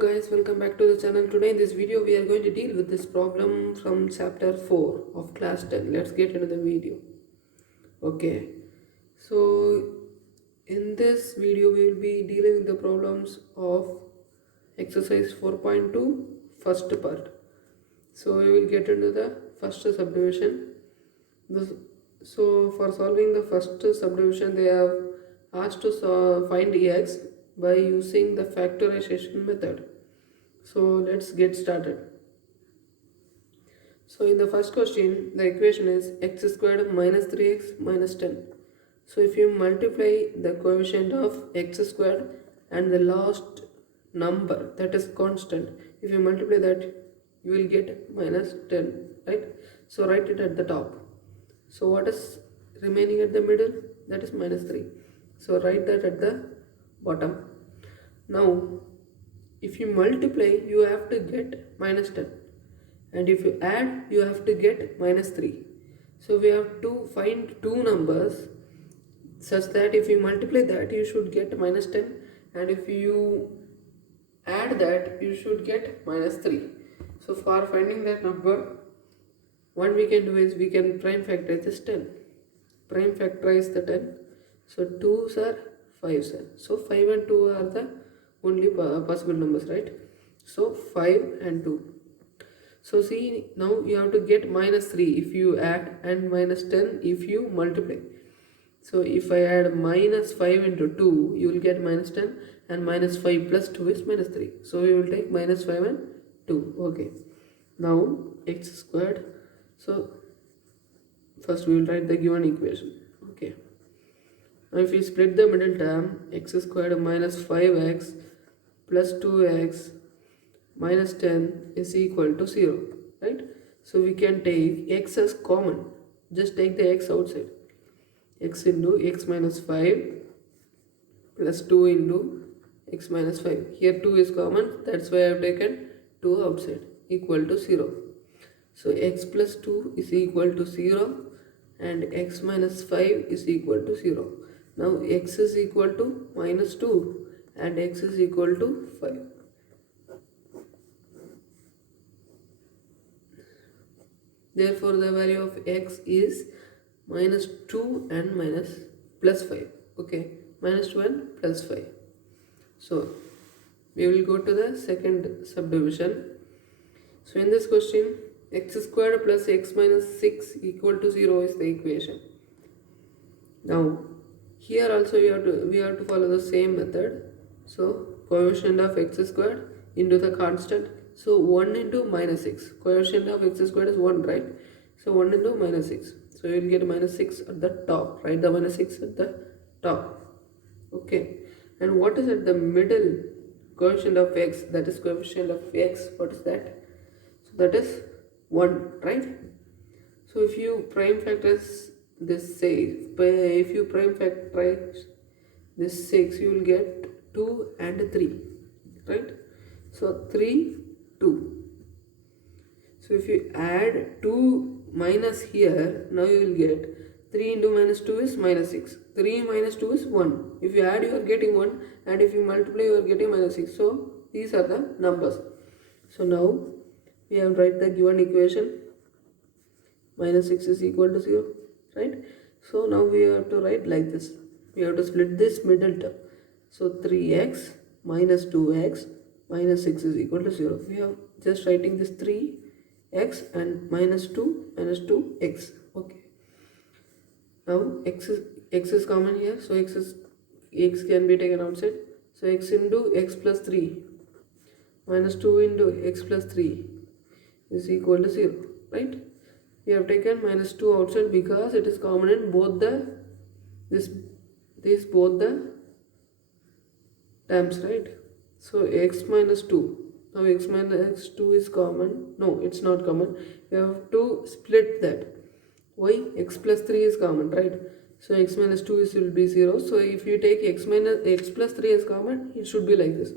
Guys, welcome back to the channel. Today in this video we are going to deal with this problem from chapter 4 of class 10. Let's get into the video. Okay, so in this video we will be dealing with the problems of exercise 4.2 first part. So we will get into the first subdivision. So for solving the first subdivision they have asked to find x by using the factorization method. So let's get started. So in the first question, the equation is x squared minus 3x minus 10. So if you multiply the coefficient of x squared and the last number, that is constant, if you multiply that, you will get minus 10, right? So write it at the top. So what is remaining at the middle? That is minus 3. So write that at the bottom. Now if you multiply, you have to get minus 10, and if you add, you have to get minus 3. So we have to find two numbers such that if you multiply that, you should get minus 10, and if you add that, you should get minus 3. So for finding that number, what we can do is we can prime factorize this 10. Prime factorize the 10. So 2s are 5s are. So 5 and 2 are the only possible numbers, right? So 5 and 2. So see, now you have to get minus 3 if you add and minus 10 if you multiply. So if I add minus 5 into 2, you will get minus 10, and minus 5 plus 2 is minus 3. So we will take minus 5 and 2. Okay. Now x squared. So first we will write the given equation. Okay. Now if we split the middle term, x squared minus 5x plus 2x minus 10 is equal to 0, right? So we can take x as common. Just take the x outside. X into x minus 5 plus 2 into x minus 5. Here 2 is common, that's why I have taken 2 outside, equal to 0. So x plus 2 is equal to 0 and x minus 5 is equal to 0. Now x is equal to minus 2 and x is equal to 5. Therefore the value of x is minus 2 and minus plus 5. Okay, minus 2 and plus 5. So we will go to the second subdivision. So in this question, x squared plus x minus 6 equal to 0 is the equation. Now here also we have to follow the same method. So coefficient of x squared into the constant. So 1 into minus 6. Coefficient of x squared is 1, right? So 1 into minus 6. So you will get minus 6 at the top. Write the minus 6 at the top. Okay. And what is at the middle? Coefficient of x. That is coefficient of x. What is that? So that is 1, right? So if you prime factorize this 6, if you prime factorize this 6, you will get 2 and 3, right? So 3, 2. So if you add 2 minus here, now you will get 3 into minus 2 is minus 6. 3 minus 2 is 1. If you add, you are getting 1, and if you multiply, you are getting minus 6. So these are the numbers. So now we have to write the given equation. Minus 6 is equal to 0, right? So now we have to write like this. We have to split this middle term. So 3x minus 2x minus 6 is equal to 0. We have just writing this 3x and minus 2x. Okay. Now x is common here. So x can be taken outside. So x into x plus 3 minus 2 into x plus 3 is equal to 0, right? We have taken minus 2 outside because it is common in both both the terms, right? So x minus 2. Now x minus 2 is common. No, it's not common. We have to split that. Why? X plus 3 is common, right? So x minus 2 will be 0. So if you take x plus 3 as common, it should be like this.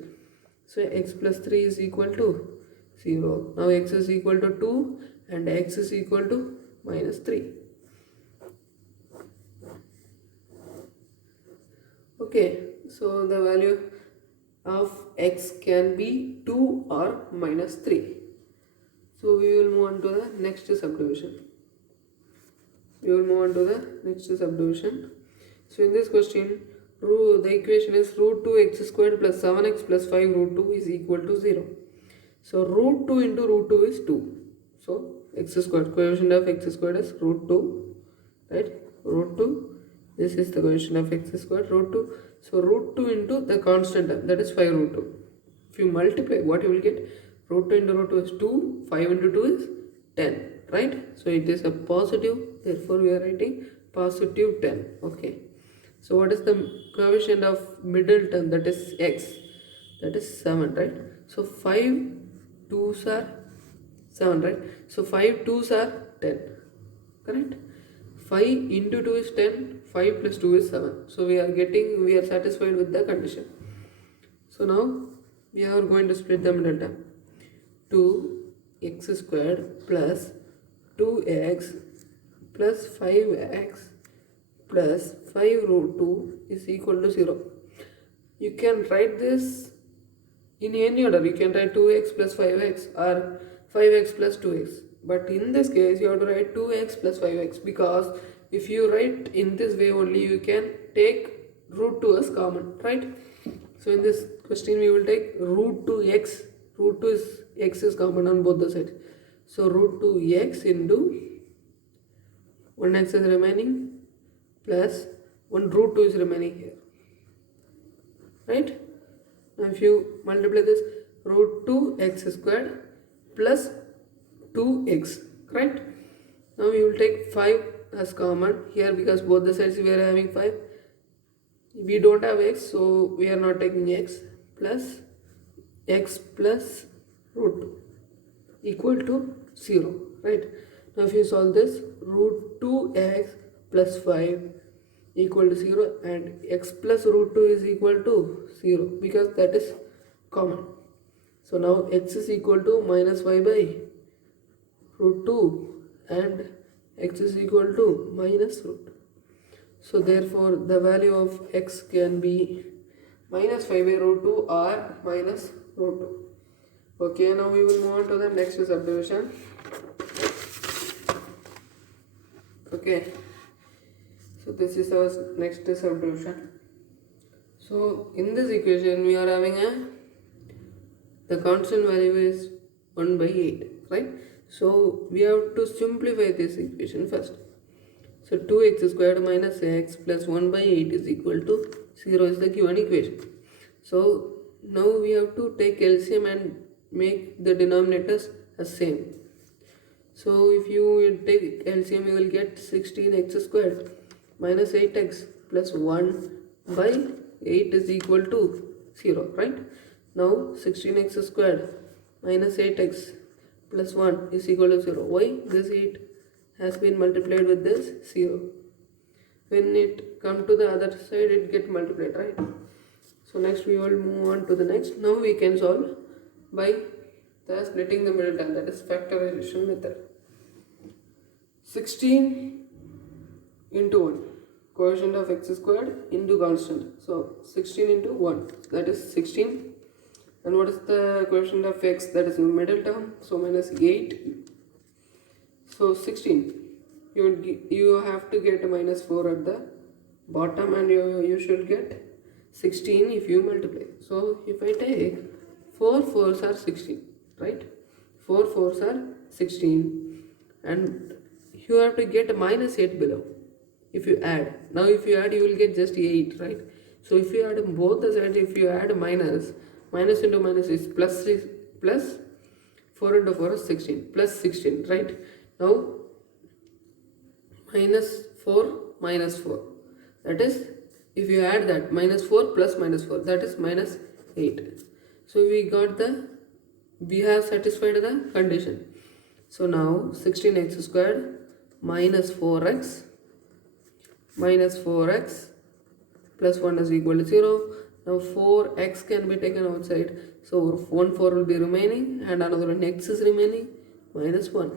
So x plus 3 is equal to 0. Now x is equal to 2 and x is equal to minus 3. Okay, so the value of x can be 2 or minus 3. So we will move on to the next subdivision. So in this question, the equation is root 2x squared plus 7x plus 5 root 2 is equal to 0. So root 2 into root 2 is 2. So x squared, coefficient of x squared is root 2, right? Root 2, this is the coefficient of x squared, root 2. So root 2 into the constant term, that is 5 root 2. If you multiply, what you will get? Root 2 into root 2 is 2, 5 into 2 is 10, right? So it is a positive, therefore we are writing positive 10, okay. So what is the coefficient of middle term, that is x, that is 7, right? So 5 2s are 7, right? So 5 2s are 10, correct? 5 into 2 is 10, 5 plus 2 is 7. So we are satisfied with the condition. So now we are going to split the middle term. 2x squared plus 2x plus 5x plus 5 root 2 is equal to 0. You can write this in any order. You can write 2x plus 5x or 5x plus 2x. But in this case, you have to write 2x plus 5x, because if you write in this way only, you can take root 2 as common, right? So in this question, we will take root 2x. Root 2 is x is common on both the sides. So root 2x into 1x is remaining plus 1 root 2 is remaining here, right? Now if you multiply this, root 2x squared plus 2x, correct? Now we will take 5 as common here, because both the sides we are having 5. We don't have x, so we are not taking x, plus x plus root 2 equal to 0, right? Now if you solve this, root 2x plus 5 equal to 0, and x plus root 2 is equal to 0, because that is common. So now x is equal to minus 5 by root 2 and x is equal to minus root 2. So therefore the value of x can be minus 5 by root 2 or minus root 2. Okay, now we will move on to the next subdivision. Okay, so this is our next subdivision. So in this equation we are having the constant value is 1 by 8, right? So we have to simplify this equation first. So 2x squared minus x plus 1 by 8 is equal to 0 is the given equation. So now we have to take LCM and make the denominators as same. So if you take LCM, you will get 16x squared minus 8x plus 1 by 8 is equal to 0, right? Now 16x squared minus 8x plus 1 is equal to 0. Why? This 8 has been multiplied with this 0. When it come to the other side, it get multiplied, right? So next we will move on to the next. Now we can solve by the splitting the middle term, that is factorization method. 16 into 1, coefficient of x squared into constant. So 16 into 1, that is 16. And what is the coefficient of x? That is the middle term, so minus 8. So 16. You have to get minus 4 at the bottom, and you should get 16 if you multiply. So if I take 4 4s are 16, right? 4 4s are 16, and you have to get minus 8 below. If you add, now if you add, you will get just 8, right? So if you add both the sides, if you add minus into minus is plus 6, plus 4 into 4 is 16, plus 16, right? Now minus 4 minus 4, that is, if you add that, minus 4 plus minus 4, that is minus 8. So we have satisfied the condition. So now 16x squared minus 4x plus 1 is equal to 0. Now 4x can be taken outside, so 1 4 will be remaining, and another one x is remaining, minus 1.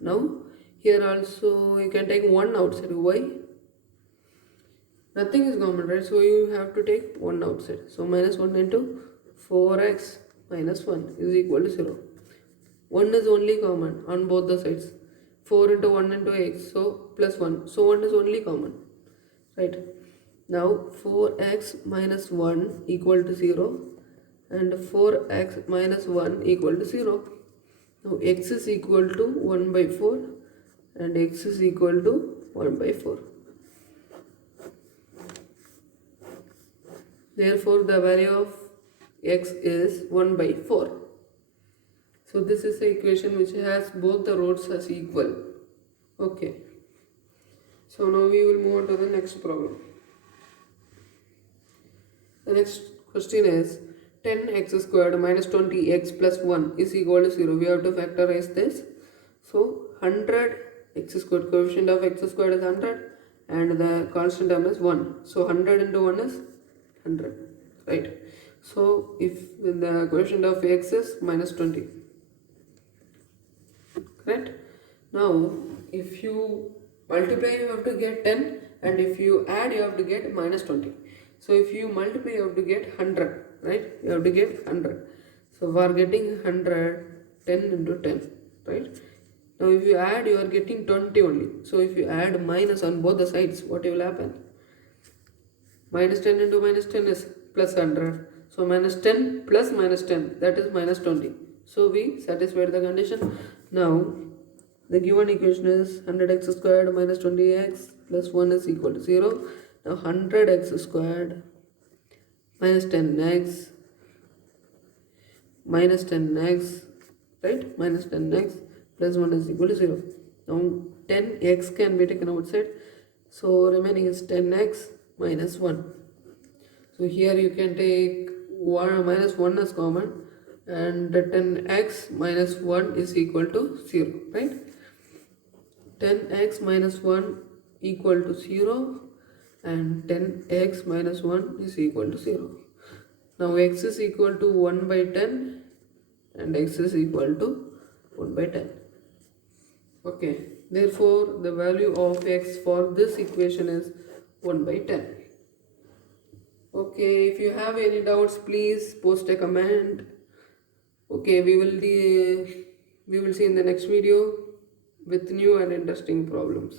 Now here also you can take 1 outside. Why? Nothing is common, right? So you have to take 1 outside. So minus 1 into 4x minus 1 is equal to 0. 1 is only common on both the sides. 4 into 1 into x, so plus 1. So 1 is only common, right? Now 4x minus 1 equal to 0 and 4x minus 1 equal to 0. Now x is equal to 1 by 4 and x is equal to 1 by 4. Therefore, the value of x is 1 by 4. So this is the equation which has both the roots as equal. Okay. So now we will move on to the next problem. The next question is 10x squared minus 20x plus 1 is equal to 0. We have to factorize this. So 100 x squared, coefficient of x squared is 100 and the constant term is 1. So 100 into 1 is 100, right? So if the coefficient of x is minus 20, correct? Now if you multiply you have to get 10 and if you add you have to get minus 20. So if you multiply you have to get 100, right? You have to get 100. So we are getting 100, 10 into 10, right? Now if you add you are getting 20 only. So if you add minus on both the sides, what will happen? Minus 10 into minus 10 is plus 100. So minus 10 plus minus 10, that is minus 20. So we satisfied the condition. Now the given equation is 100x squared minus 20x plus 1 is equal to 0. Now 100x squared minus 10x minus 10x, right? Minus 10x plus 1 is equal to 0. Now 10x can be taken outside. So remaining is 10x minus 1. So here you can take 1 minus 1 as common and 10x minus 1 is equal to 0, right? 10x minus 1 equal to 0 and 10x minus 1 is equal to 0. Now x is equal to 1 by 10 and x is equal to 1 by 10. Okay, therefore the value of x for this equation is 1 by 10. Okay, if you have any doubts, please post a comment. Okay, we will see in the next video with new and interesting problems.